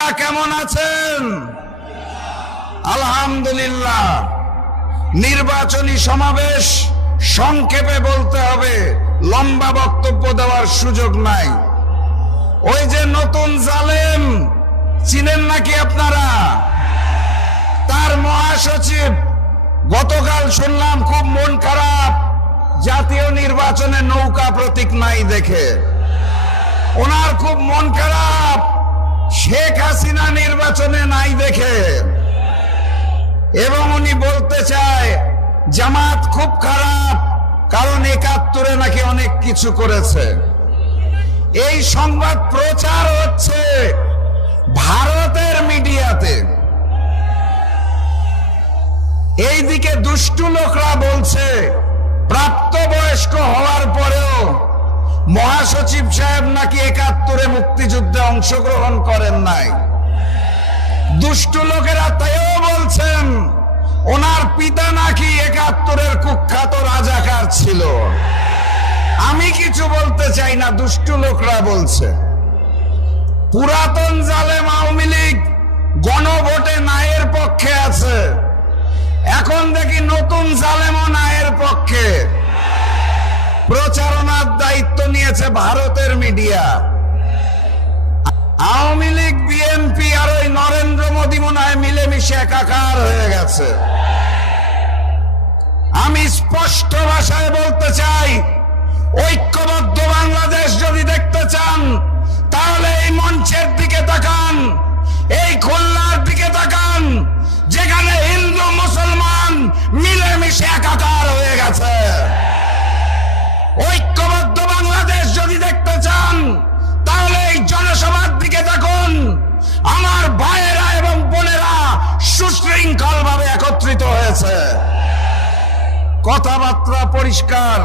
কেমন আছেন? আলহামদুলিল্লাহ। নির্বাচনী সমাবেশ সংক্ষেপে বলতে হবে, লম্বা বক্তব্য দেওয়ার সুযোগ নাই। ওই যে নতুন জালেম চিনেন নাকি আপনারা? তার মহাসচিব গতকাল শুনলাম খুব মন খারাপ, জাতীয় নির্বাচনে নৌকা প্রতীক নাই দেখে। ওনার খুব মন খারাপ শেখ হাসিনা নির্বাচনে নাই দেখে, এবং উনি বলতে চায় জামাত খুব খারাপ কারণ ৭১ নাকি অনেক কিছু করেছে। এই সংবাদ প্রচার হচ্ছে ভারতের মিডিয়াতে। এইদিকে দুষ্টু লোকরা বলছে প্রাপ্তবয়স্ক হওয়ার পরেও মহাসচিব সাহেব নাকি ৭১ মুক্তিযুদ্ধে অংশগ্রহণ করেন নাই। দুষ্টু লোকেরা তাইও বলছেন ওনার পিতা নাকি ৭১ কুখ্যাত রাজাকার ছিল। আমি কিছু বলতে চাই না, দুষ্টু লোকরা বলছে। পুরাতন জালেম আওয়ামী লীগ গণভোটে নায়ের পক্ষে আছে, এখন দেখি নতুন জালেমও নায়ের পক্ষে। প্রচারণার দায়িত্ব নিয়েছে ভারতের মিডিয়া। আওয়ামী লীগ, বিএনপি আর ওই নরেন্দ্র মোদী মনে হয় মিলেমিশে একাকার হয়ে গেছে। আমি স্পষ্ট ভাষায় বলতে চাই, ঐক্যবদ্ধ বাংলাদেশ যদি দেখতে চান তাহলে এই মঞ্চের দিকে তাকান, এই খুলনার দিকে তাকান, যেখানে হিন্দু মুসলমান মিলেমিশে একাকার হয়ে গেছে। ঐক্যবদ্ধ বাংলাদেশ যদি দেখতে চান তাহলে এই জনসভার দিকে দেখুন। আমার ভাইয়েরা এবং বোনেরা সুশৃঙ্খল ভাবে একত্রিত হয়েছে, কথাবার্তা পরিষ্কার।